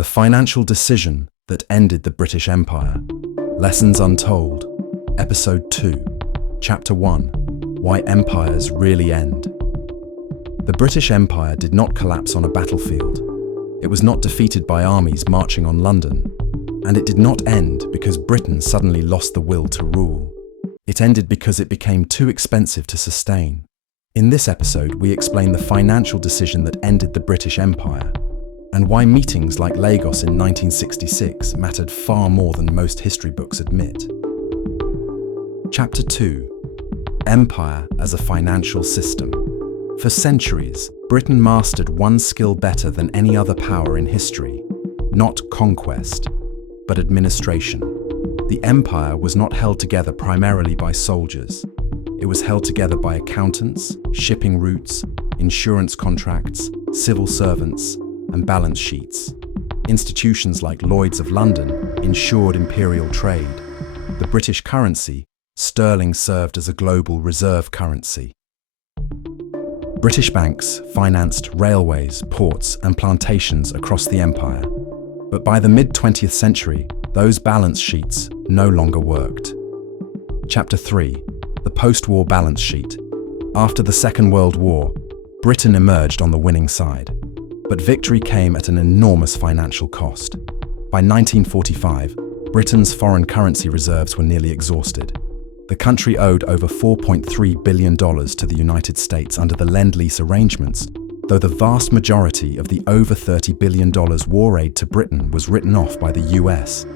The financial decision that ended the British Empire. Lessons Untold. Episode 2. Chapter 1. Why Empires Really End. The British Empire did not collapse on a battlefield. It was not defeated by armies marching on London. And it did not end because Britain suddenly lost the will to rule. It ended because it became too expensive to sustain. In this episode, we explain the financial decision that ended the British Empire, and why meetings like Lagos in 1966 mattered far more than most history books admit. Chapter 2. Empire as a financial system. For centuries, Britain mastered one skill better than any other power in history: not conquest, but administration. The empire was not held together primarily by soldiers. It was held together by accountants, shipping routes, insurance contracts, civil servants, and balance sheets. Institutions like Lloyd's of London ensured imperial trade. The British currency, sterling, served as a global reserve currency. British banks financed railways, ports, and plantations across the empire. But by the mid-20th century, those balance sheets no longer worked. Chapter 3. The post-war balance sheet. After the Second World War, Britain emerged on the winning side. But victory came at an enormous financial cost. By 1945, Britain's foreign currency reserves were nearly exhausted. The country owed over $4.3 billion to the United States under the Lend-Lease arrangements, though the vast majority of the over $30 billion war aid to Britain was written off by the US.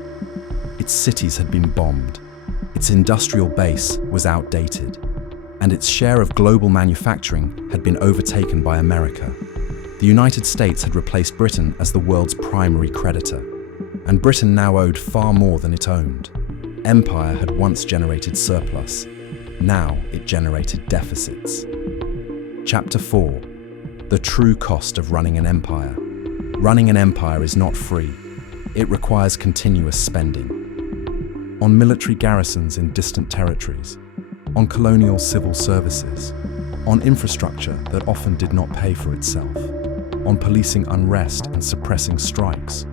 Its cities had been bombed, its industrial base was outdated, and its share of global manufacturing had been overtaken by America. The United States had replaced Britain as the world's primary creditor, and Britain now owed far more than it owned. Empire had once generated surplus. Now it generated deficits. Chapter 4. The true cost of running an empire. Running an empire is not free. It requires continuous spending. On military garrisons in distant territories, on colonial civil services, on infrastructure that often did not pay for itself, on policing unrest and suppressing strikes,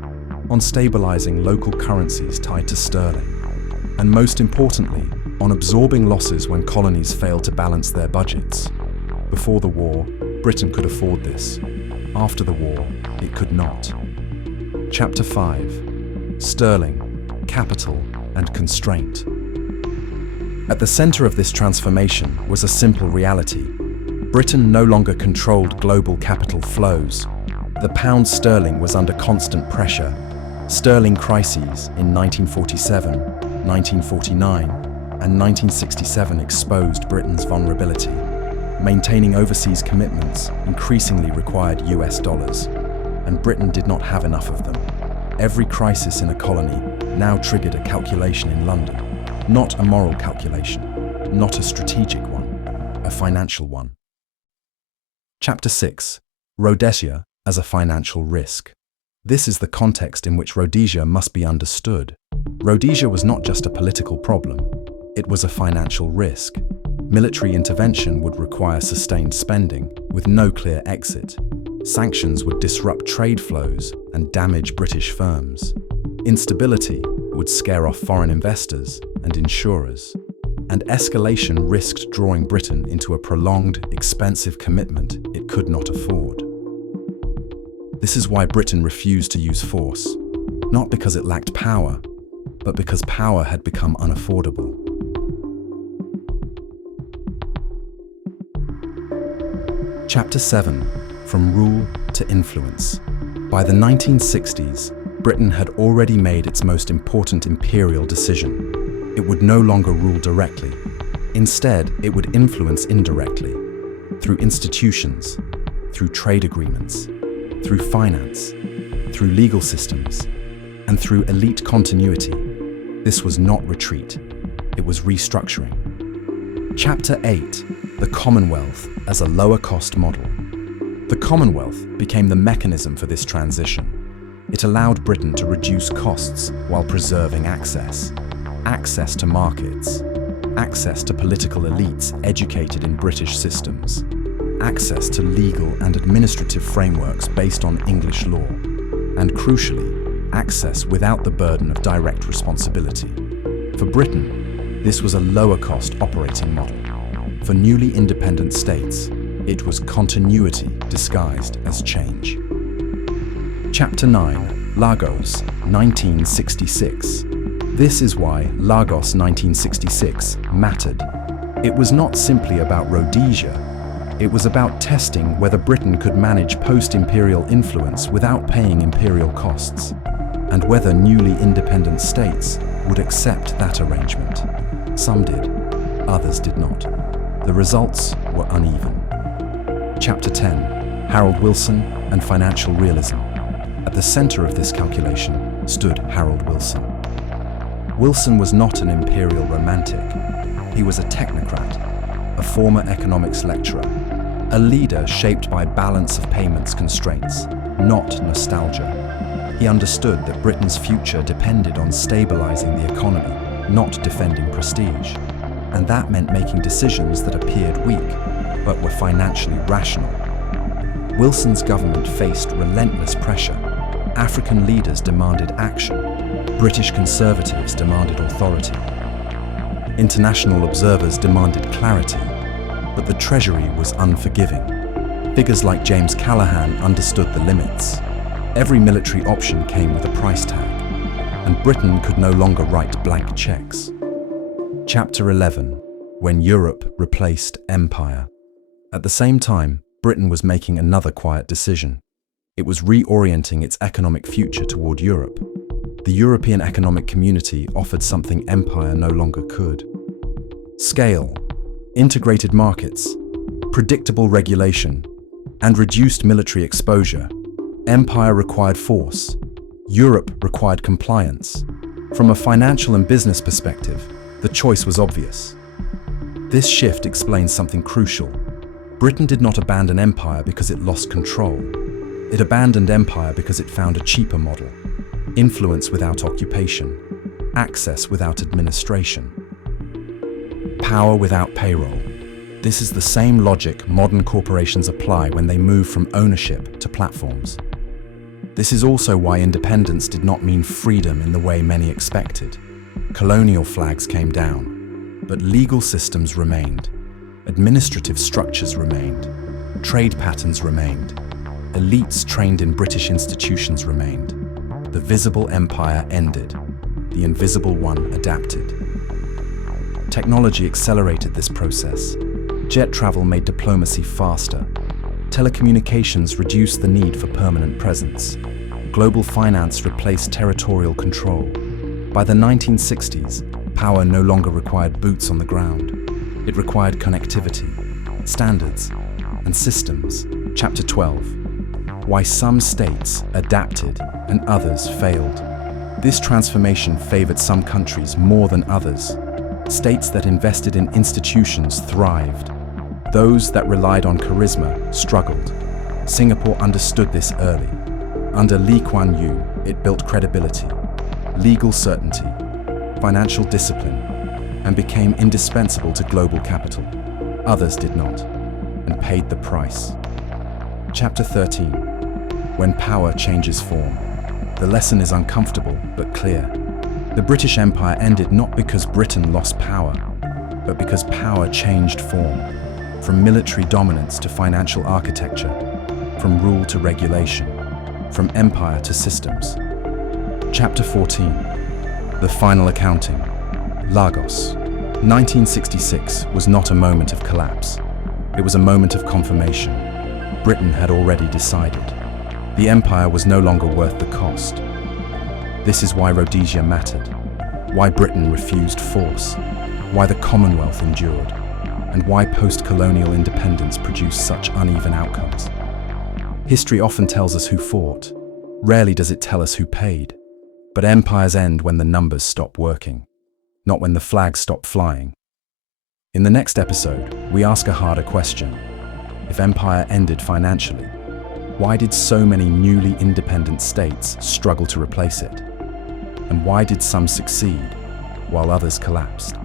on stabilizing local currencies tied to sterling, and most importantly, on absorbing losses when colonies failed to balance their budgets. Before the war, Britain could afford this. After the war, it could not. Chapter 5. Sterling, Capital, and Constraint. At the center of this transformation was a simple reality. Britain no longer controlled global capital flows. The pound sterling was under constant pressure. Sterling crises in 1947, 1949, and 1967 exposed Britain's vulnerability. Maintaining overseas commitments increasingly required US dollars, and Britain did not have enough of them. Every crisis in a colony now triggered a calculation in London. Not a moral calculation, not a strategic one, a financial one. Chapter 6. Rhodesia as a financial risk. This is the context in which Rhodesia must be understood. Rhodesia was not just a political problem, it was a financial risk. Military intervention would require sustained spending, with no clear exit. Sanctions would disrupt trade flows and damage British firms. Instability would scare off foreign investors and insurers. And escalation risked drawing Britain into a prolonged, expensive commitment it could not afford. This is why Britain refused to use force, not because it lacked power, but because power had become unaffordable. Chapter 7. From Rule to Influence. By the 1960s, Britain had already made its most important imperial decision. It would no longer rule directly. Instead, it would influence indirectly, through institutions, through trade agreements, through finance, through legal systems, and through elite continuity. This was not retreat, it was restructuring. Chapter 8. The Commonwealth as a lower-cost model. The Commonwealth became the mechanism for this transition. It allowed Britain to reduce costs while preserving access. Access to markets, access to political elites educated in British systems, access to legal and administrative frameworks based on English law, and crucially, access without the burden of direct responsibility. For Britain, this was a lower-cost operating model. For newly independent states, it was continuity disguised as change. Chapter 9, Lagos, 1966. This is why Lagos 1966 mattered. It was not simply about Rhodesia. It was about testing whether Britain could manage post-imperial influence without paying imperial costs, and whether newly independent states would accept that arrangement. Some did, others did not. The results were uneven. Chapter 10, Harold Wilson and Financial Realism. At the center of this calculation stood Harold Wilson. Wilson was not an imperial romantic. He was a technocrat, a former economics lecturer, a leader shaped by balance of payments constraints, not nostalgia. He understood that Britain's future depended on stabilizing the economy, not defending prestige. And that meant making decisions that appeared weak, but were financially rational. Wilson's government faced relentless pressure. African leaders demanded action. British conservatives demanded authority. International observers demanded clarity, but the Treasury was unforgiving. Figures like James Callaghan understood the limits. Every military option came with a price tag, and Britain could no longer write blank checks. Chapter 11, When Europe Replaced Empire. At the same time, Britain was making another quiet decision. It was reorienting its economic future toward Europe. The European Economic Community offered something empire no longer could. Scale, integrated markets, predictable regulation, and reduced military exposure. Empire required force. Europe required compliance. From a financial and business perspective, the choice was obvious. This shift explains something crucial. Britain did not abandon empire because it lost control. It abandoned empire because it found a cheaper model. Influence without occupation. Access without administration. Power without payroll. This is the same logic modern corporations apply when they move from ownership to platforms. This is also why independence did not mean freedom in the way many expected. Colonial flags came down, but legal systems remained. Administrative structures remained. Trade patterns remained. Elites trained in British institutions remained. The visible empire ended. The invisible one adapted. Technology accelerated this process. Jet travel made diplomacy faster. Telecommunications reduced the need for permanent presence. Global finance replaced territorial control. By the 1960s, power no longer required boots on the ground. It required connectivity, standards, and systems. Chapter 12. Why some states adapted and others failed. This transformation favored some countries more than others. States that invested in institutions thrived. Those that relied on charisma struggled. Singapore understood this early. Under Lee Kuan Yew, it built credibility, legal certainty, financial discipline, and became indispensable to global capital. Others did not, and paid the price. Chapter 13. When power changes form. The lesson is uncomfortable but clear. The British Empire ended not because Britain lost power, but because power changed form. From military dominance to financial architecture, from rule to regulation, from empire to systems. Chapter 14. The final accounting. Lagos. 1966 was not a moment of collapse. It was a moment of confirmation. Britain had already decided. The empire was no longer worth the cost. This is why Rhodesia mattered, why Britain refused force, why the Commonwealth endured, and why post-colonial independence produced such uneven outcomes. History often tells us who fought. Rarely does it tell us who paid. But empires end when the numbers stop working, not when the flags stop flying. In the next episode, we ask a harder question. If empire ended financially, why did so many newly independent states struggle to replace it? And why did some succeed, while others collapsed?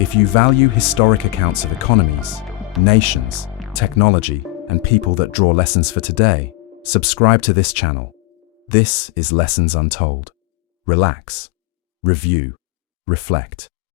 If you value historic accounts of economies, nations, technology, and people that draw lessons for today, subscribe to this channel. This is Lessons Untold. Relax, review, reflect.